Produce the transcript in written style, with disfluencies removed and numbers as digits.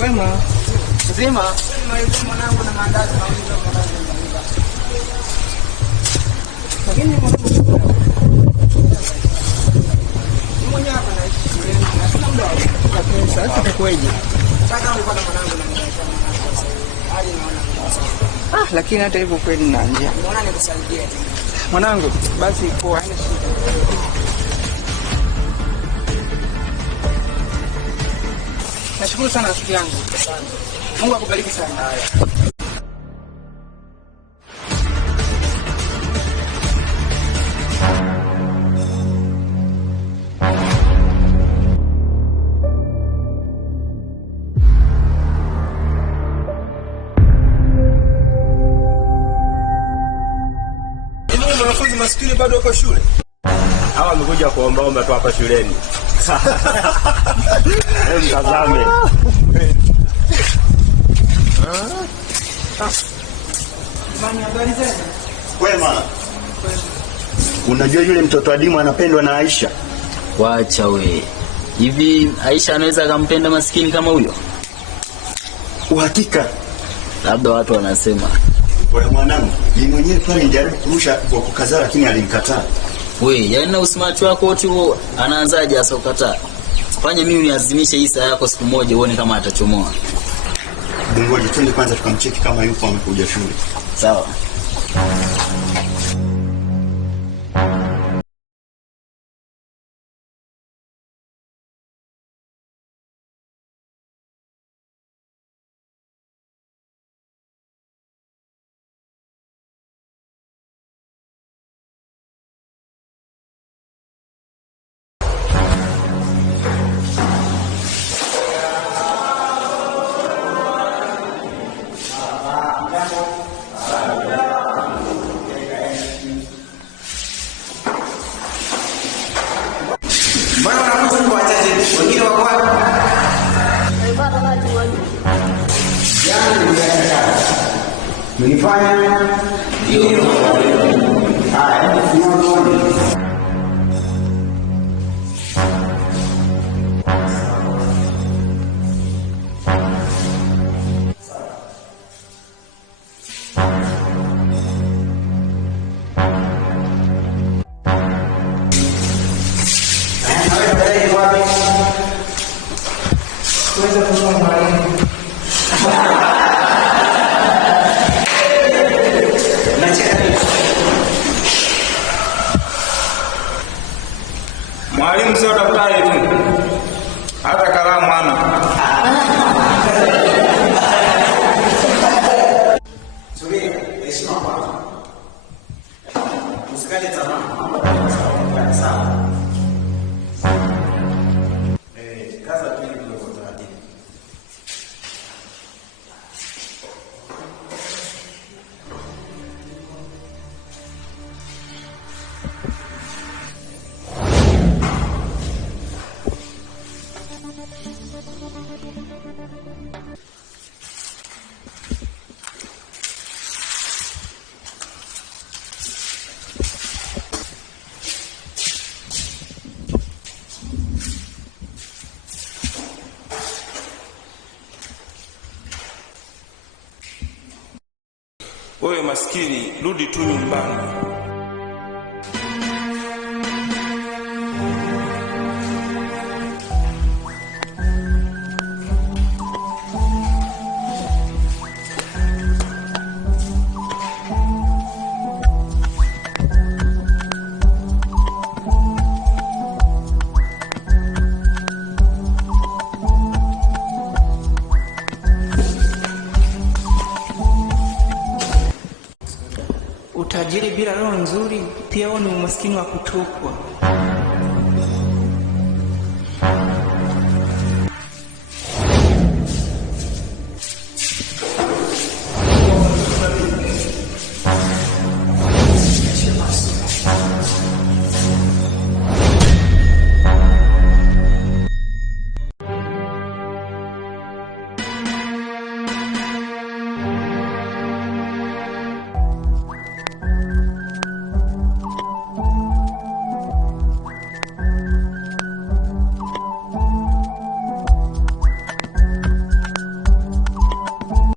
Wema. Zima. Mwanangu na maandazi mawili. Lakini mmoja hapa na shuleni na sina muda wa pesa. Sasa itakuwaje? Sasa ulikuwa na mwanangu na hali naona. Lakini hata hivyo kweli na njia. Unaona nikusaidie. Mwanangu, basi poa, haina shida. Nashukuru sana rafiki yangu. Mungu akubariki sana. Wanafunzi maskini bado wako shule. Hawa wamekuja kuomba tu hapa shuleni. Mtazame. Mani, habari zenu? Wema. Unajua yule mtoto adimu anapendwa na Aisha? Wacha we. Hivi Aisha anaweza akampenda maskini kama huyo? Uhakika. Labda watu wanasema. Wewe mwanangu, yeye mwenyewe tu alijaribu kurusha kwa kukaza lakini alinikataa. We, yaani na usmart wako wote huo anaanzaje asaukataa? Fanya mimi uniazimishe hii saa yako siku moja uone kama atachomoa. Ngoja twende kwanza tukamcheki kama yupo amekuja shule. Sawa. Mbona wanafunzi kwa wachache? Wengine wako wapi? Jana nimekuja. Mnifanya ndio. Haya, tunaona. Mwalimu sio daktari tu. Hata kalamu ana. Subiri, heshima kwanza. Usikate tamaa. Sawa. Kaza tu ile kwa taratibu. Wewe maskini, rudi tu nyumbani. Utajiri bila roho nzuri pia ni umaskini wa kutupwa.